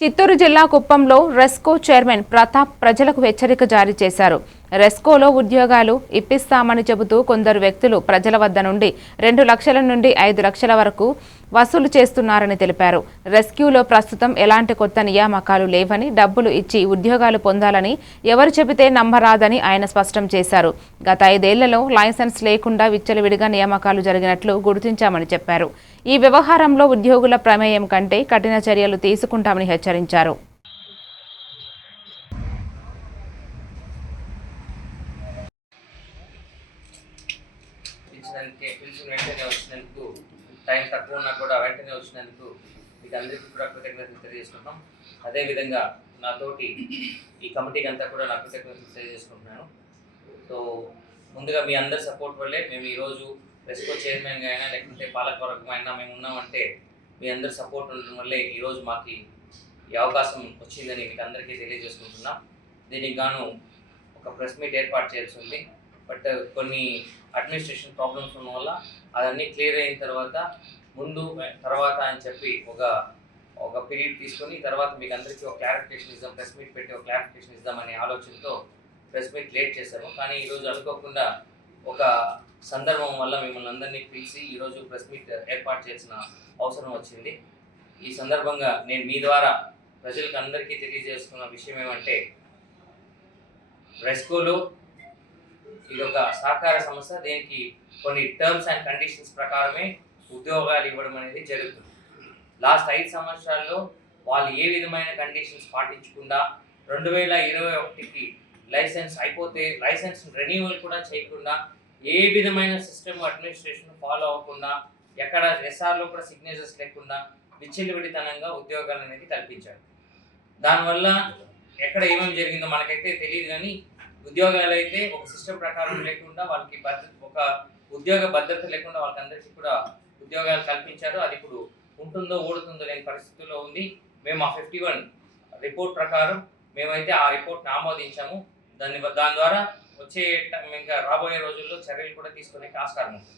చిత్తూరు జిల్లా కుప్పంలో రెస్కో చైర్మన్ ప్రతాప్ ప్రజలకు హెచ్చరిక జారీ చేశారు. రెస్కోలో ఉద్యోగాలు ఇప్పిస్తామని చెబుతూ కొందరు వ్యక్తులు ప్రజల వద్ద నుండి 2 లక్షల నుండి 5 లక్షల వరకు వసూలు చేస్తున్నారని తెలిపారు. రెస్క్యూలో ప్రస్తుతం ఎలాంటి కొత్త నియామకాలు లేవని, డబ్బులు ఇచ్చి ఉద్యోగాలు పొందాలని ఎవరు చెబితే నమ్మరాదని ఆయన స్పష్టం చేశారు. గత 5 ఏళ్లలో లైసెన్స్ లేకుండా విచ్చలవిడిగా నియామకాలు జరిగినట్లు గుర్తించామని చెప్పారు. ఈ వ్యవహారంలో ఉద్యోగుల ప్రమేయం కంటే కఠిన చర్యలు తీసుకుంటామని హెచ్చరించారు. పిలిచిన వెంటనే వచ్చినందుకు, టైం తక్కువ ఉన్నా కూడా వెంటనే వచ్చినందుకు మీకు అందరికీ కూడా కృతజ్ఞతలు తెలియజేసుకుంటున్నాం. అదేవిధంగా నాతోటి ఈ కమిటీకి అంతా కూడా నా కృతజ్ఞతలు తెలియజేసుకుంటున్నాను. సో ముందుగా మీ అందరి సపోర్ట్ వల్లే మేము ఈరోజు రెస్కో చైర్మన్గా అయినా లేకుంటే పాలకవర్గమైనా మేము ఉన్నామంటే మీ అందరి సపోర్ట్ ఉండడం వల్లే ఈరోజు మాకు ఈ అవకాశం వచ్చిందని మీకు అందరికీ తెలియజేసుకుంటున్నాం. దీనికి గాను ఒక ప్రెస్ మీట్ ఏర్పాటు చేయాల్సి ఉంది. బట్ కొన్ని అడ్మినిస్ట్రేషన్ ప్రాబ్లమ్స్ ఉన్న వల్ల అదన్నీ క్లియర్ అయిన తర్వాత అని చెప్పి ఒక పీరియడ్ తీసుకొని తర్వాత మీకు అందరికీ ఒక క్లారిఫికేషన్ ఇద్దాం, ప్రెస్ మీట్ పెట్టి ఒక క్లారిఫికేషన్ ఇద్దామనే ఆలోచనతో ప్రెస్ మీట్ లేట్ చేశాము. కానీ ఈరోజు అనుకోకుండా ఒక సందర్భం వల్ల మిమ్మల్ని అందరినీ పిలిచి ఈరోజు ప్రెస్ మీట్ ఏర్పాటు చేయాల్సిన అవసరం వచ్చింది. ఈ సందర్భంగా నేను మీ ద్వారా ప్రజలకు అందరికీ తెలియజేస్తున్న విషయం ఏమంటే, రెస్కోలో ఇది ఒక సహకార సంస్థ. దీనికి కొన్ని టర్మ్స్ అండ్ కండిషన్స్ ప్రకారమే ఉద్యోగాలు ఇవ్వడం అనేది జరుగుతుంది. లాస్ట్ 5 సంవత్సరాల్లో వాళ్ళు ఏ విధమైన కండిషన్స్ పాటించకుండా 2021కి లైసెన్స్ అయిపోతే లైసెన్స్ రెన్యూవల్ కూడా చేయకుండా, ఏ విధమైన సిస్టమ్ అడ్మినిస్ట్రేషన్ ఫాలో అవ్వకుండా, ఎక్కడ ఎస్ఆర్లో కూడా సిగ్నేచర్స్ లేకుండా విచ్చలవిడితనంగా ఉద్యోగాలు అనేది కల్పించారు. దానివల్ల ఎక్కడ ఏమేమి జరిగిందో మనకైతే తెలియదు, కానీ ఉద్యోగాలు అయితే ఒక సిస్టమ్ ప్రకారం లేకుండా వాళ్ళకి ఒక ఉద్యోగ భద్రత లేకుండా వాళ్ళకందరికీ కూడా ఉద్యోగాలు కల్పించారు. అది ఇప్పుడు ఉంటుందో ఊడుతుందో లేని పరిస్థితుల్లో ఉంది. మేము ఆ 51 రిపోర్ట్ ప్రకారం మేమైతే ఆ రిపోర్ట్ని ఆమోదించాము. దాని ద్వారా వచ్చే ఇంకా రాబోయే రోజుల్లో చర్యలు కూడా తీసుకునే ఆస్కారం ఉంది.